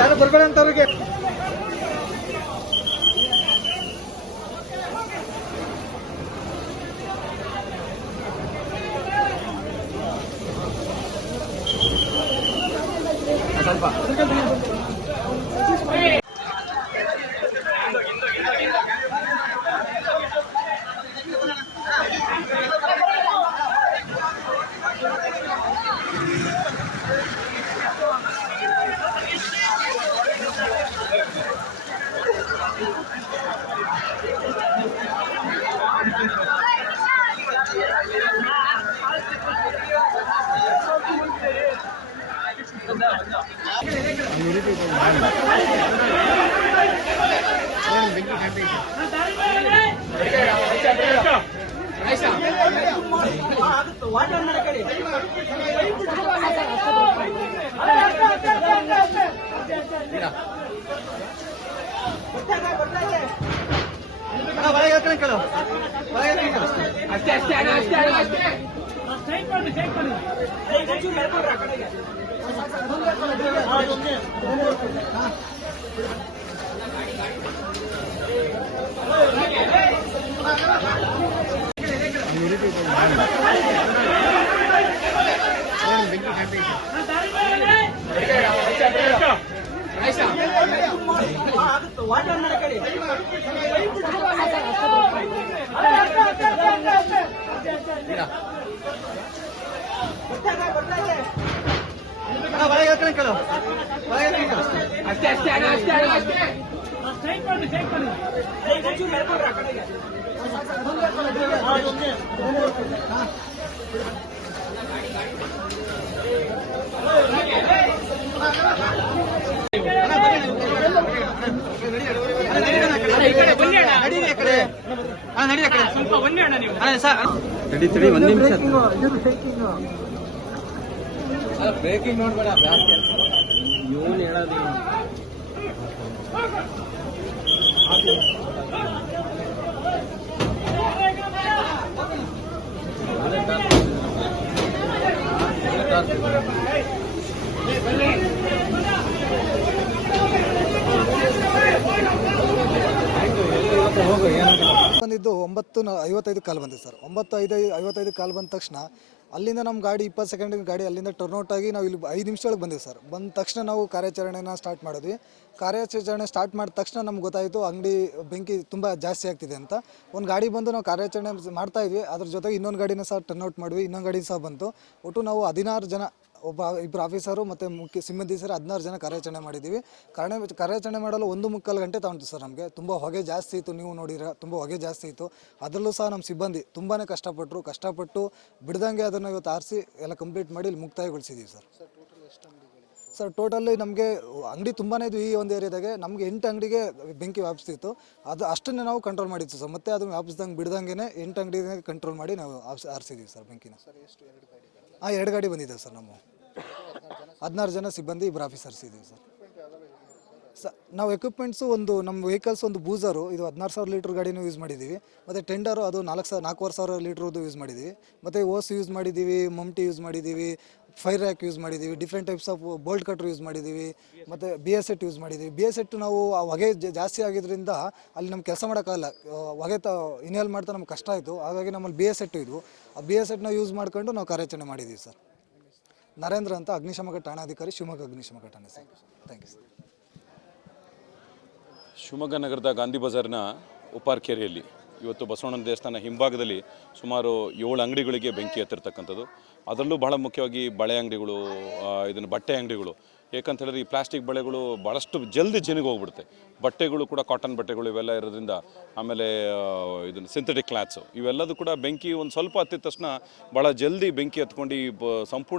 ಯಾರು ಬರ್ಬೇಡ ಅಂತ ಅವ್ರಿಗೆ. ಬ್ರೇಕಿಂಗ್ ನೋಡ್ಬೇಡ ಇವನು ಹೇಳೋದು ಬಂದಿದ್ದು 9:55 ಕಾಲ್ ಬಂದಿದೆ ಸರ್. 9:55 ಕಾಲ್ ಬಂದ ತಕ್ಷಣ ಅಲ್ಲಿಂದ ನಮ್ಮ ಗಾಡಿ 20 ಸೆಕೆಂಡ್ ಗಾಡಿ ಅಲ್ಲಿಂದ ಟರ್ನ್ಔಟ್ ಆಗಿ ನಾವು ಇಲ್ಲಿ 5 ನಿಮಿಷದೊಳಗೆ ಬಂದಿವಿ ಸರ್. ಬಂದ ತಕ್ಷಣ ನಾವು ಕಾರ್ಯಾಚರಣೆನ ಸ್ಟಾರ್ಟ್ ಮಾಡಿದ್ವಿ. ಕಾರ್ಯಾಚರಣೆ ಸ್ಟಾರ್ಟ್ ಮಾಡಿದ ತಕ್ಷಣ ನಮ್ಗೆ ಗೊತ್ತಾಯಿತು ಅಂಗಡಿ ಬೆಂಕಿ ತುಂಬ ಜಾಸ್ತಿ ಆಗ್ತಿದೆ ಅಂತ. ಒಂದು ಗಾಡಿ ಬಂದು ನಾವು ಕಾರ್ಯಾಚರಣೆ ಮಾಡ್ತಾ ಇದ್ವಿ, ಅದ್ರ ಜೊತೆಗೆ ಇನ್ನೊಂದು ಗಾಡಿನ ಸಹ ಟರ್ನ್ಔಟ್ ಮಾಡಿದ್ವಿ, ಇನ್ನೊಂದು ಗಾಡಿ ಸಹ ಬಂತು. ಒಟ್ಟು ನಾವು 16 ಜನ, ಇಬ್ಬರು ಆಫೀಸರು ಮತ್ತು ಮುಖ್ಯ ಸಿಬ್ಬಂದಿ ಸರ್ 16 ಜನ ಕಾರ್ಯಾಚರಣೆ ಮಾಡಿದ್ದೀವಿ. ಕಾರ್ಯಾಚರಣೆ ಮಾಡಲು 1.25 ಗಂಟೆ ತಗೊಂತು ಸರ್. ನಮಗೆ ತುಂಬ ಹೊಗೆ ಜಾಸ್ತಿ ಇತ್ತು, ನೀವು ನೋಡಿರ ತುಂಬ ಹೊಗೆ ಜಾಸ್ತಿ ಇತ್ತು. ಅದರಲ್ಲೂ ಸಹ ನಮ್ಮ ಸಿಬ್ಬಂದಿ ತುಂಬಾ ಕಷ್ಟಪಟ್ಟು ಬಿಡ್ದಂಗೆ ಅದನ್ನು ಇವತ್ತು ಆರಿಸಿ ಎಲ್ಲ ಕಂಪ್ಲೀಟ್ ಮಾಡಿ ಇಲ್ಲಿ ಮುಕ್ತಾಯಗೊಳಿಸಿದ್ದೀವಿ ಸರ್. ಸರ್ ಟೋಟಲಿ ನಮಗೆ ಅಂಗಡಿ ತುಂಬಾ ಇದು ಈ ಒಂದು ಏರಿಯಾದಾಗೆ ನಮಗೆ 8 ಅಂಗಡಿಗೆ ಬೆಂಕಿ ವ್ಯಾಪಿಸ್ತಿತ್ತು. ಅದು ಅಷ್ಟನ್ನೇ ನಾವು ಕಂಟ್ರೋಲ್ ಮಾಡಿತ್ತು ಸರ್. ಮತ್ತೆ ಅದನ್ನು ವ್ಯಾಪಿಸ್ದಂಗೆ ಬಿಡ್ದಂಗೆ 8 ಅಂಗಡಿಗೆ ಕಂಟ್ರೋಲ್ ಮಾಡಿ ನಾವು ಆರಿಸಿದ್ದೀವಿ ಸರ್ ಬೆಂಕಿನ. 2 ಗಾಡಿ ಬಂದಿದೆ ಸರ್. ನಮ್ಮ 16 ಜನ ಸಿಬ್ಬಂದಿ, ಇಬ್ಬರು ಆಫೀಸರ್ಸ್ ಇದ್ದೀವಿ ಸರ್. ನಾವು ಎಕ್ವಿಪ್ಮೆಂಟ್ಸು ನಮ್ಮ ವೆಹಿಕಲ್ಸ್ ಒಂದು ಬೂಸರು, ಇದು 16,000 ಲೀಟ್ರ್ ಗಾಡಿನೂ ಯೂಸ್ ಮಾಡಿದ್ದೀವಿ. ಮತ್ತು ಟೆಂಡರು ಅದು 4,500 ಲೀಟ್ರದ್ದು ಯೂಸ್ ಮಾಡಿದ್ದೀವಿ. ಮತ್ತು ಓಸ್ ಯೂಸ್ ಮಾಡಿದ್ದೀವಿ, ಮಮ್ಟಿ ಯೂಸ್ ಮಾಡಿದ್ದೀವಿ, ಫೈರ್ ರ್ಯಾಕ್ ಯೂಸ್ ಮಾಡಿದ್ದೀವಿ, different types of bolt cutter use ಮಾಡಿದ್ದೀವಿ, ಮತ್ತು BS ಸೆಟ್ ಯೂಸ್ ಮಾಡಿದ್ದೀವಿ. BS ಸೆಟ್ ನಾವು ಆ ಹೊಗೆ ಜಾಸ್ತಿ ಆಗಿದ್ದರಿಂದ ಅಲ್ಲಿ ನಮ್ಗೆ ಕೆಲಸ ಮಾಡೋಕ್ಕಾಗಲ್ಲ, ಹೊಗೆ ಇನ್ಹೇಲ್ ಮಾಡ್ತಾ ನಮ್ಗೆ ಕಷ್ಟ ಆಯಿತು. ಹಾಗಾಗಿ ನಮ್ಮಲ್ಲಿ BS ಸೆಟ್ ಇದ್ವು, ಆ BS ಸೆಟ್ನ ಯೂಸ್ ಮಾಡ್ಕೊಂಡು ನಾವು ಕಾರ್ಯಾಚರಣೆ ಮಾಡಿದ್ದೀವಿ ಸರ್. ನರೇಂದ್ರ ಅಂತ, ಅಗ್ನಿಶಾಮಕ ಠಾಣಾಧಿಕಾರಿ, ಶಿವಮೊಗ್ಗ ಅಗ್ನಿಶಾಮಕ ಠಾಣೆ sir. Thank you sir. Shivamogga ನಗರದ ಗಾಂಧಿ ಬಜಾರ್ನ ಉಪಾರ್ಕೆರೆಯಲ್ಲಿ ಇವತ್ತು ಬಸವಣ್ಣನ ದೇವಸ್ಥಾನ ಹಿಂಭಾಗದಲ್ಲಿ ಸುಮಾರು 7 ಅಂಗಡಿಗಳಿಗೆ ಬೆಂಕಿ ಹತ್ತಿರ್ತಕ್ಕಂಥದ್ದು. ಅದರಲ್ಲೂ ಬಹಳ ಮುಖ್ಯವಾಗಿ ಬಳೆ ಅಂಗಡಿಗಳು, ಇದನ್ನು ಬಟ್ಟೆ ಅಂಗಡಿಗಳು. ಏಕಂತ ಹೇಳಿದ್ರೆ ಈ ಪ್ಲಾಸ್ಟಿಕ್ ಬಳೆಗಳು ಭಾಳಷ್ಟು ಜಲ್ದಿ ಜನಿಗೆ ಹೋಗ್ಬಿಡುತ್ತೆ. ಬಟ್ಟೆಗಳು ಕೂಡ ಕಾಟನ್ ಬಟ್ಟೆಗಳು ಇವೆಲ್ಲ ಇರೋದ್ರಿಂದ, ಆಮೇಲೆ ಇದನ್ನು ಸಿಂಥೆಟಿಕ್ ಕ್ಲಾತ್ಸು, ಇವೆಲ್ಲದೂ ಕೂಡ ಬೆಂಕಿ ಒಂದು ಸ್ವಲ್ಪ ಹತ್ತಿದ ತಕ್ಷಣ ಭಾಳ ಜಲ್ದಿ ಬೆಂಕಿ ಹತ್ಕೊಂಡು ಸಂಪೂರ್ಣ